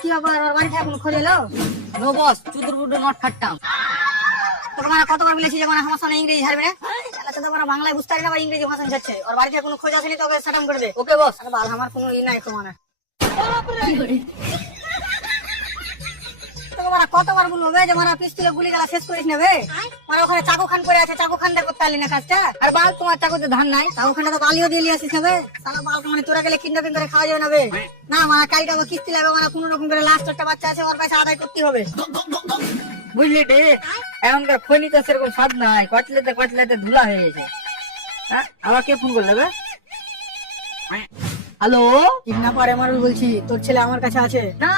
কি আবার ওর বাড়ি থেকে কোনো খোঁজ এলো? নো বস, চুদুর বুড্ডু নট ফাটতাম। তোকে মানে কতবার বলেছি যে মানে আমার সঙ্গে ইংরেজি ছাড়বে না? তাহলে তো মানে বাংলায় বুঝতে পারি না, আবার ইংরেজি ভাষা যাচ্ছে। ওর বাড়ি থেকে কোনো খোঁজ আসেনি, তোকে সাটাম করে দে। ওকে বস। আরে বাল, আমার কোনো ই নাই তো মানে। তোকে মানে কতবার বলবো বে যে মানে পিস্তলে গুলি গালা শেষ করিস না বে? মানে ওখানে চাকু খান করে আছে, চাকু খান দিয়ে করতে পারলি না কাজটা? আর বাল, তোমার চাকুতে ধান নাই? চাকু খানটা তো বালিও দিয়ে লিয়ে আসিস না বে? সালা বাল, মানে তোরা গেলে কিডন্যাপিং করে খাওয়া যাবে না বে? না মানে কালকে আবার কিস্তি লাগবে, মানে কোনো রকম করে লাস্ট একটা বাচ্চা আছে, ওর পয়সা আদায় করতে হবে। বুঝলি রে, এখনকার খনিতে সেরকম স্বাদ নাই, কটলেতে কটলেতে ধুলা হয়ে গেছে। হ্যাঁ, আবার কে ফোন করলে বে? হ্যালো। কিডন্যাপার এমআরএল বলছি, তোর ছেলে আমার কাছে আছে। না।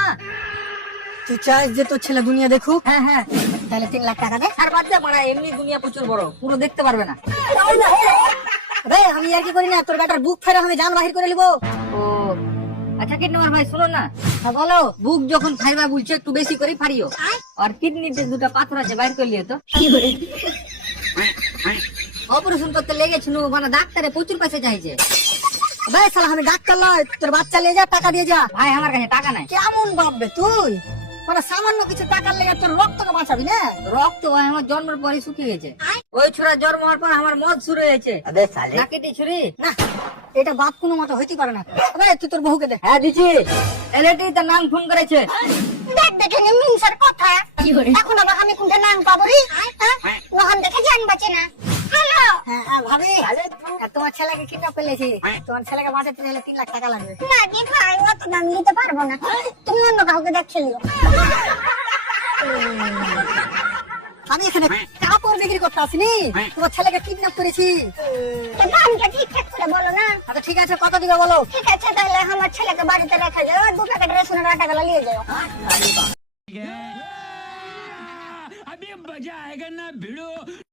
তুই চাস যে তোর ছেলে দুনিয়া দেখুক? হ্যাঁ হ্যাঁ। তাহলে 3 লাখ টাকা দে। আর বাদ দে মারা, এমনি দুনিয়া প্রচুর বড়, পুরো দেখতে পারবে না। রে আমি আর কি করি না, তোর বেটার বুক ফেরা আমি জান বাহির করে নিবো। ও আচ্ছা, কিডন্যাপার ভাই শুনো না, হ্যাঁ বলো। বুক যখন ফাইবা বলছে একটু বেশি করে ফাড়িও, আর কিডনিতে দুটো পাথর আছে বাইর করে লিও তো। অপারেশন করতে লেগেছিল, মানে ডাক্তারে প্রচুর পয়সা চাইছে। ভাই শালা, আমি ডাক্তার নয়, তোর বাচ্চা নিয়ে যা, টাকা দিয়ে যা। ভাই আমার কাছে টাকা নাই। কেমন ভাববে তুই? মানে সামান্য কিছু টাকার লেগে তোর রক্তকে বাঁচাবি না? রক্ত ভাই আমার জন্মের পরে শুকিয়ে গেছে। ওই ছোড়া জন্ম হওয়ার পর আমার মদ শুরু হয়েছে। নাকেটি ছুরি। না, এটা বাপ কোনো মতো হইতে পারে না। ভাই তুই তোর বহুকে দে। হ্যাঁ দিচ্ছি, এলএটি তার নাম ফোন করেছে। দেখ দেখে নে মিনসার কথা। এখন আবার আমি কোনটা নাম পাবো রে? হ্যাঁ, ওখান দেখে জান বাঁচে না। হ্যালো। হ্যাঁ ভাবি, তোমার ছেলেকে কিডন্যাপ ফেলেছি। তোমার ছেলেকে বাঁচাতে হলে 3 লাখ টাকা লাগবে। না রে ভাই, অত দাম নিতে পারবো না, তুমি অন্য কাউকে দেখছিলো। আমি এখানে কাপড় বিক্রি করতে আসিনি, তোমার ছেলেকে কিডন্যাপ করেছি। দামটা ঠিকঠাক করে বলো না। আচ্ছা ঠিক আছে, কত দিবে বলো? ঠিক আছে, তাহলে আমার ছেলেকে বাড়িতে রেখে যাও, 2 প্যাকেট রেশনের আটা গুলো নিয়ে যাও। अभी मजा आएगा ना भिड़ो।